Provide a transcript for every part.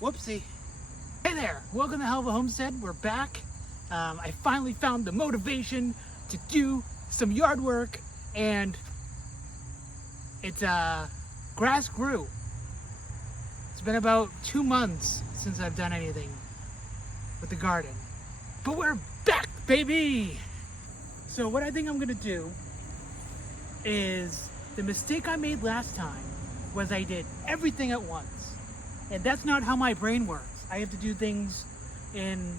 Whoopsie. Hey there, welcome to Homestead. We're back. I finally found the motivation to do some yard work, and it's grass grew. It's been about 2 months since I've done anything with the garden, but we're back, baby. So what I think I'm gonna do is, the mistake I made last time was I did everything at once, and that's not how my brain works. I have to do things in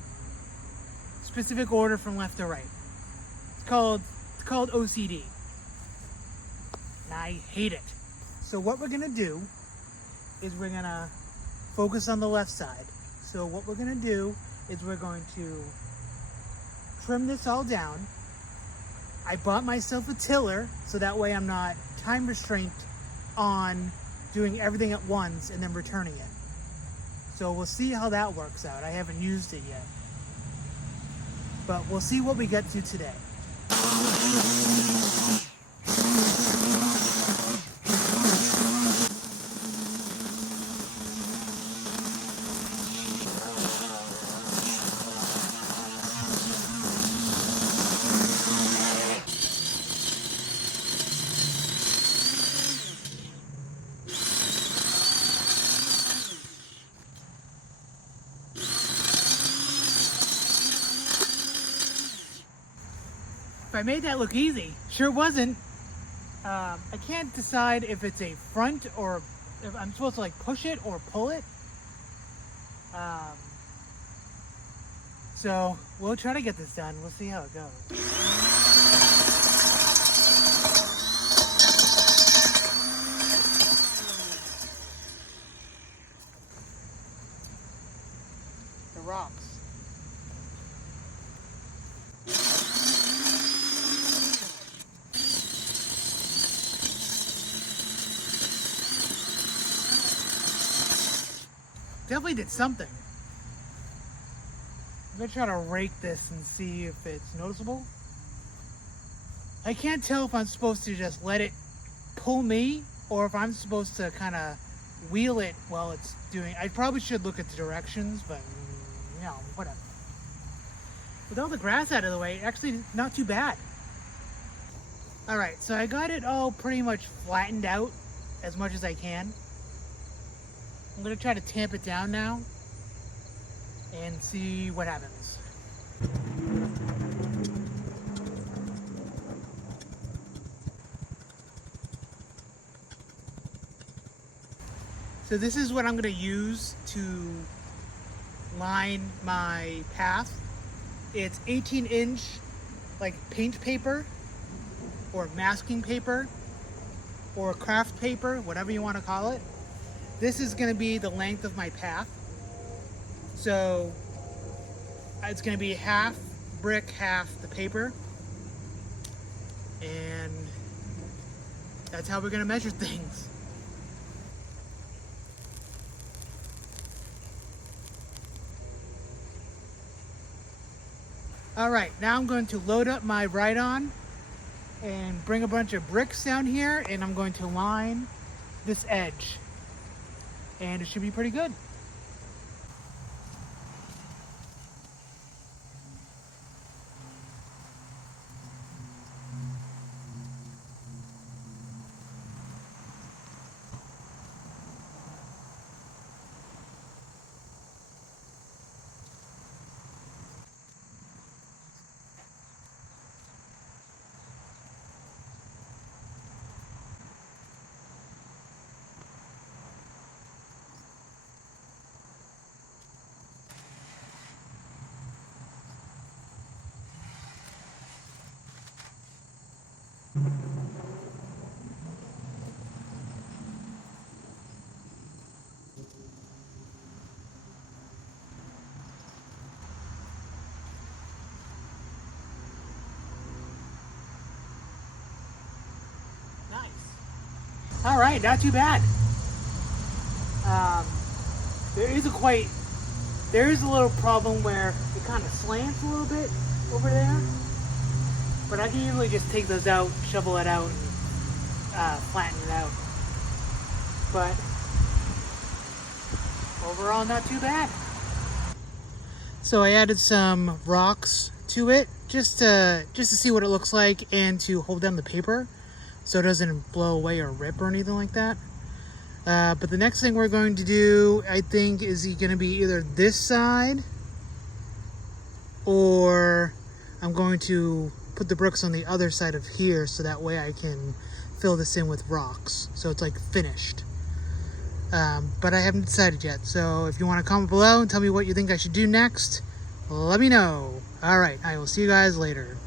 specific order from left to right. It's called OCD, and I hate it. So what we're gonna do is we're gonna focus on the left side. So what we're gonna do is we're going to trim this all down. I bought myself a tiller so that way I'm not time restrained on doing everything at once and then returning it. So we'll see how that works out. I haven't used it yet, but we'll see what we get to today. If I made that look easy, sure wasn't. I can't decide if it's a front or if I'm supposed to like push it or pull it. So we'll try to get this done. We'll see how it goes. The rocks. Definitely did something. I'm gonna try to rake this and see if it's noticeable. I can't tell if I'm supposed to just let it pull me or if I'm supposed to kind of wheel it while it's doing. I probably should look at the directions, but you know, whatever. With all the grass out of the way, actually not too bad. All right, so I got it all pretty much flattened out as much as I can. I'm gonna try to tamp it down now and see what happens. So this is what I'm gonna use to line my path. It's 18-inch like paint paper or masking paper or craft paper, whatever you want to call it. This is going to be the length of my path. So it's going to be half brick, half the paper. And that's how we're going to measure things. All right, now I'm going to load up my ride-on and bring a bunch of bricks down here, and I'm going to line this edge. And it should be pretty good. Nice. All right, not too bad. There is a little problem where it kind of slants a little bit over there, but I can usually just take those out, shovel it out, and flatten it out. But overall not too bad. So I added some rocks to it just to see what it looks like and to hold down the paper so it doesn't blow away or rip or anything like that. But the next thing we're going to do, I think, is going to be either this side, or I'm going to put the bricks on the other side of here so that way I can fill this in with rocks so it's like finished. But I haven't decided yet, so if you want to comment below and tell me what you think I should do next, let me know. Alright, I will see you guys later.